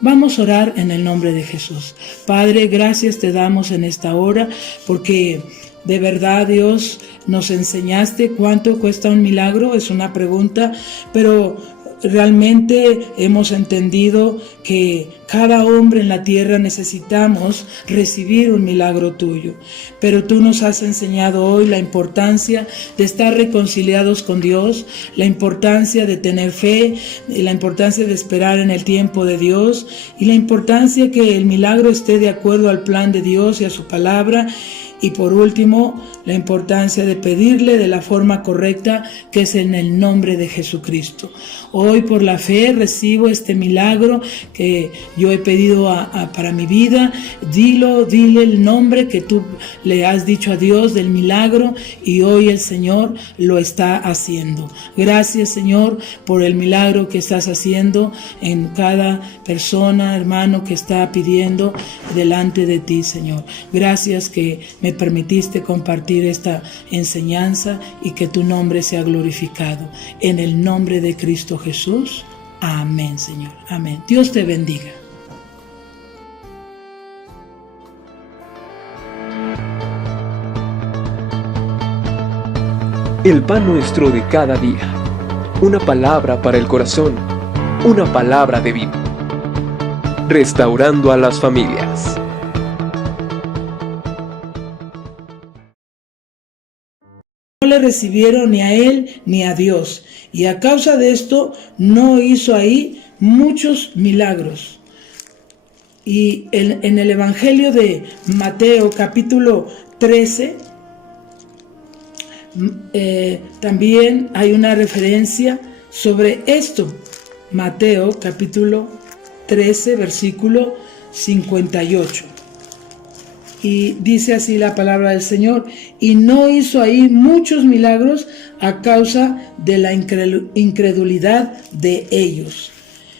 Vamos a orar en el nombre de Jesús. Padre, gracias te damos en esta hora, porque de verdad, Dios, nos enseñaste cuánto cuesta un milagro. Es una pregunta, pero realmente hemos entendido que cada hombre en la tierra necesitamos recibir un milagro tuyo. Pero tú nos has enseñado hoy la importancia de estar reconciliados con Dios, la importancia de tener fe, la importancia de esperar en el tiempo de Dios, y la importancia que el milagro esté de acuerdo al plan de Dios y a su palabra. Y por último, la importancia de pedirle de la forma correcta, que es en el nombre de Jesucristo. Hoy por la fe recibo este milagro que yo he pedido para mi vida. Dile el nombre que tú le has dicho a Dios del milagro, y hoy el Señor lo está haciendo. Gracias, Señor, por el milagro que estás haciendo en cada persona, hermano, que está pidiendo delante de ti, Señor. Gracias que me permitiste compartir esta enseñanza, y que tu nombre sea glorificado. En el nombre de Cristo Jesús. Amén, Señor. Amén. Dios te bendiga. El pan nuestro de cada día. Una palabra para el corazón. Una palabra de vida. Restaurando a las familias. No le recibieron ni a él ni a Dios, y a causa de esto no hizo ahí muchos milagros. Y en el Evangelio de Mateo capítulo 13 también hay una referencia sobre esto. Mateo capítulo 13 versículo 58. Y dice así la palabra del Señor: y no hizo ahí muchos milagros a causa de la incredulidad de ellos.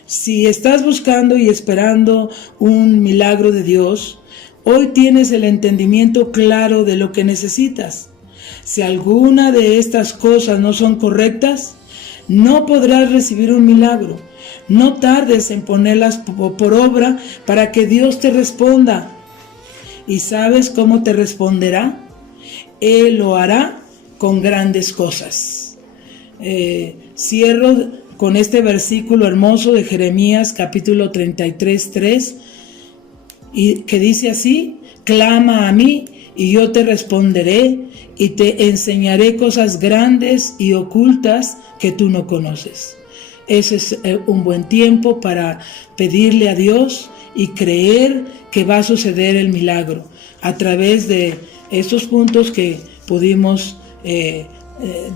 Si estás buscando y esperando un milagro de Dios, hoy tienes el entendimiento claro de lo que necesitas. Si alguna de estas cosas no son correctas, no podrás recibir un milagro. No tardes en ponerlas por obra para que Dios te responda. ¿Y sabes cómo te responderá? Él lo hará con grandes cosas. Cierro con este versículo hermoso de Jeremías capítulo 33:3, y que dice así: clama a mí y yo te responderé y te enseñaré cosas grandes y ocultas que tú no conoces. Ese es un buen tiempo para pedirle a Dios y creer que va a suceder el milagro a través de estos puntos que pudimos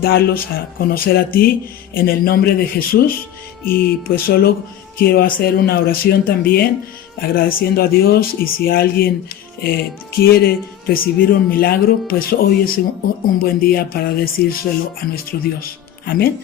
darlos a conocer a ti en el nombre de Jesús. Y pues solo quiero hacer una oración también agradeciendo a Dios, y si alguien quiere recibir un milagro, pues hoy es un buen día para decírselo a nuestro Dios. Amén.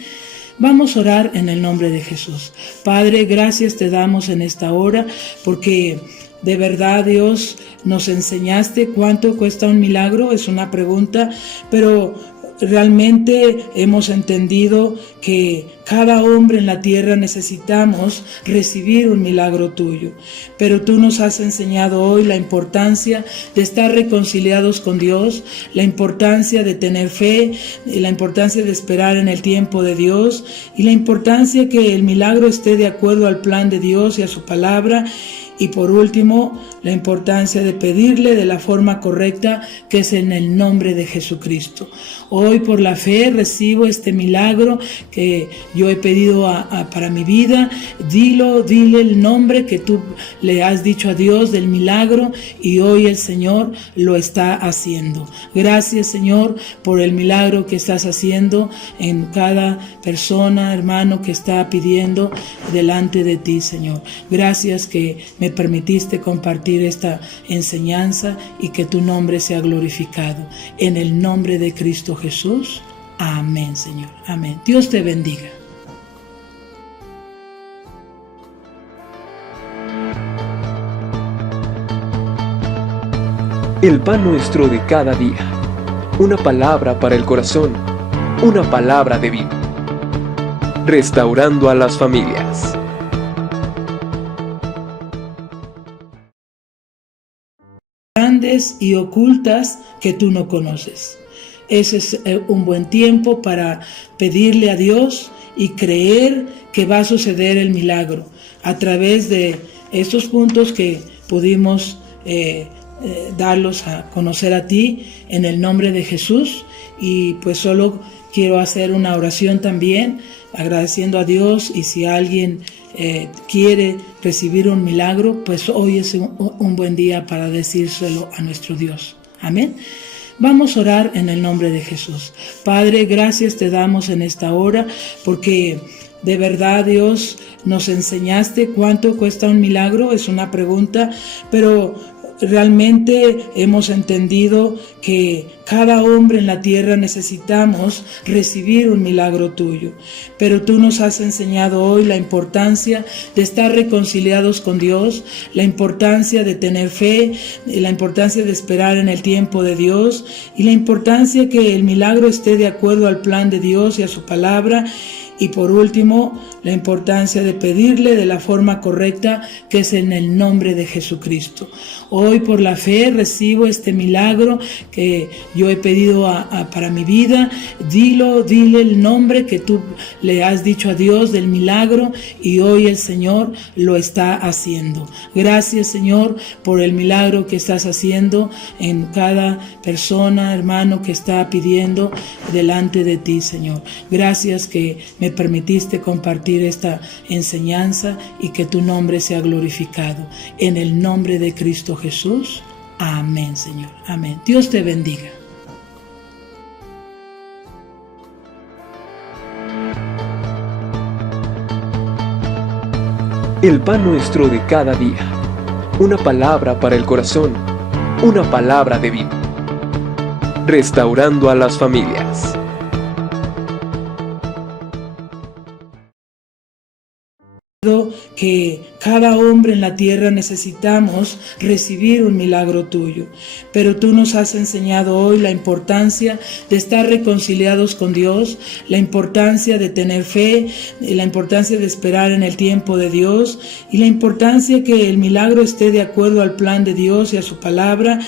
Vamos a orar en el nombre de Jesús. Padre, gracias te damos en esta hora, porque de verdad, Dios, nos enseñaste cuánto cuesta un milagro. Es una pregunta, pero realmente hemos entendido que cada hombre en la tierra necesitamos recibir un milagro tuyo. Pero tú nos has enseñado hoy la importancia de estar reconciliados con Dios, la importancia de tener fe, la importancia de esperar en el tiempo de Dios, y la importancia que el milagro esté de acuerdo al plan de Dios y a su palabra. Y por último, la importancia de pedirle de la forma correcta, que es en el nombre de Jesucristo. Hoy por la fe recibo este milagro que yo he pedido para mi vida. Dile el nombre que tú le has dicho a Dios del milagro, y hoy el Señor lo está haciendo. Gracias, Señor, por el milagro que estás haciendo en cada persona, hermano, que está pidiendo delante de ti, Señor. Gracias que me permitiste compartir esta enseñanza, y que tu nombre sea glorificado. En el nombre de Cristo Jesús. Amén, Señor. Amén. Dios te bendiga. El pan nuestro de cada día. Una palabra para el corazón. Una palabra de vida. Restaurando a las familias. Grandes y ocultas que tú no conoces. Ese es un buen tiempo para pedirle a Dios y creer que va a suceder el milagro a través de estos puntos que pudimos darlos a conocer a ti en el nombre de Jesús. Y pues solo quiero hacer una oración también agradeciendo a Dios, y si alguien quiere recibir un milagro, pues hoy es un buen día para decírselo a nuestro Dios. Amén. Vamos a orar en el nombre de Jesús. Padre, gracias te damos en esta hora, porque de verdad, Dios, nos enseñaste cuánto cuesta un milagro. Es una pregunta, pero realmente hemos entendido que cada hombre en la tierra necesitamos recibir un milagro tuyo. Pero tú nos has enseñado hoy la importancia de estar reconciliados con Dios, la importancia de tener fe, la importancia de esperar en el tiempo de Dios, y la importancia que el milagro esté de acuerdo al plan de Dios y a su palabra. Y por último, la importancia de pedirle de la forma correcta, que es en el nombre de Jesucristo. Hoy por la fe recibo este milagro que yo he pedido para mi vida. Dile el nombre que tú le has dicho a Dios del milagro, y hoy el Señor lo está haciendo. Gracias, Señor, por el milagro que estás haciendo en cada persona, hermano, que está pidiendo delante de ti, Señor. Gracias que me permitiste compartir esta enseñanza, y que tu nombre sea glorificado. En el nombre de Cristo Jesús. Amén, Señor. Amén. Dios te bendiga. El pan nuestro de cada día. Una palabra para el corazón. Una palabra de vida. Restaurando a las familias. Que que cada hombre en la tierra necesitamos recibir un milagro tuyo. Pero tú nos has enseñado hoy la importancia de estar reconciliados con Dios, la importancia de tener fe, la importancia de esperar en el tiempo de Dios y la importancia que el milagro esté de acuerdo al plan de Dios y a su palabra.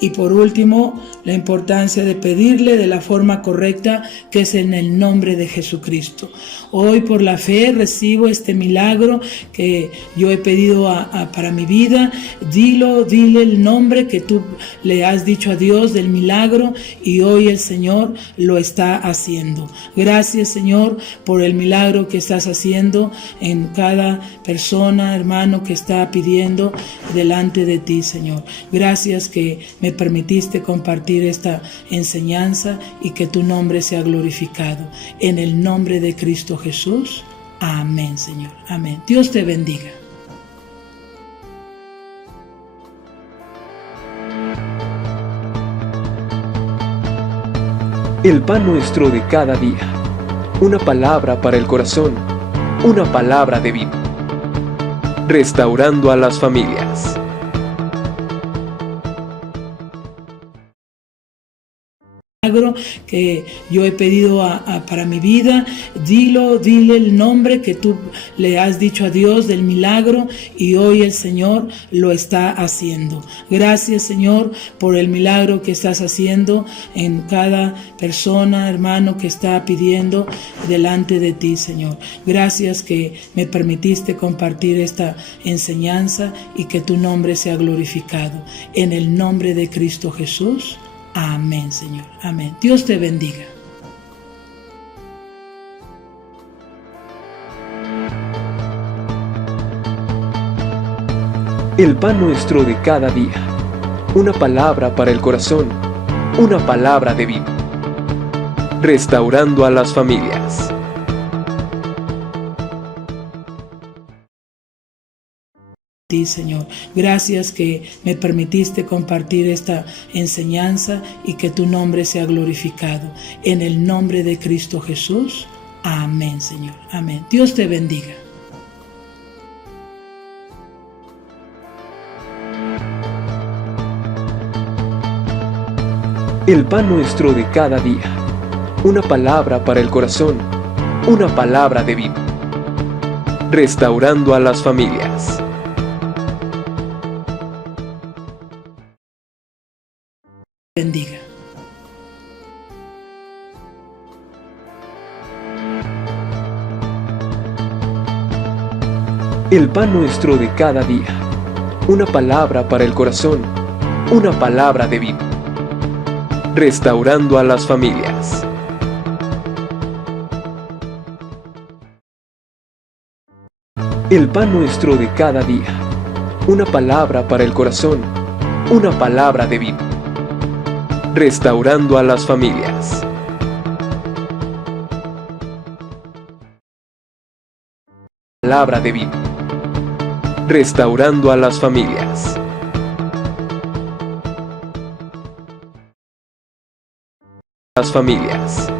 Y por último, la importancia de pedirle de la forma correcta, que es en el nombre de Jesucristo. Hoy por la fe recibo este milagro que yo he pedido para mi vida. Dile el nombre que tú le has dicho a Dios del milagro y hoy el Señor lo está haciendo. Gracias, Señor, por el milagro que estás haciendo en cada persona, hermano, que está pidiendo delante de ti, Señor. Gracias que me permitiste compartir esta enseñanza y que tu nombre sea glorificado. En el nombre de Cristo Jesús. Amén, Señor. Amén. Dios te bendiga. El pan nuestro de cada día. Una palabra para el corazón. Una palabra de vida. Restaurando a las familias. Que yo he pedido para mi vida. Dile el nombre que tú le has dicho a Dios del milagro y hoy el Señor lo está haciendo. Gracias, Señor, por el milagro que estás haciendo en cada persona, hermano, que está pidiendo delante de ti, Señor. Gracias que me permitiste compartir esta enseñanza y que tu nombre sea glorificado. En el nombre de Cristo Jesús. Amén, Señor. Amén. Dios te bendiga. El pan nuestro de cada día. Una palabra para el corazón. Una palabra de vida. Restaurando a las familias. Señor, gracias que me permitiste compartir esta enseñanza y que tu nombre sea glorificado. En el nombre de Cristo Jesús. Amén, Señor. Amén. Dios te bendiga. El pan nuestro de cada día. Una palabra para el corazón. Una palabra de vida. Restaurando a las familias. Bendiga. El pan nuestro de cada día. Una palabra para el corazón. Una palabra de vida. Restaurando a las familias. El pan nuestro de cada día. Una palabra para el corazón. Una palabra de vida. Restaurando a las familias. Palabra de vida. Restaurando a las familias. Las familias.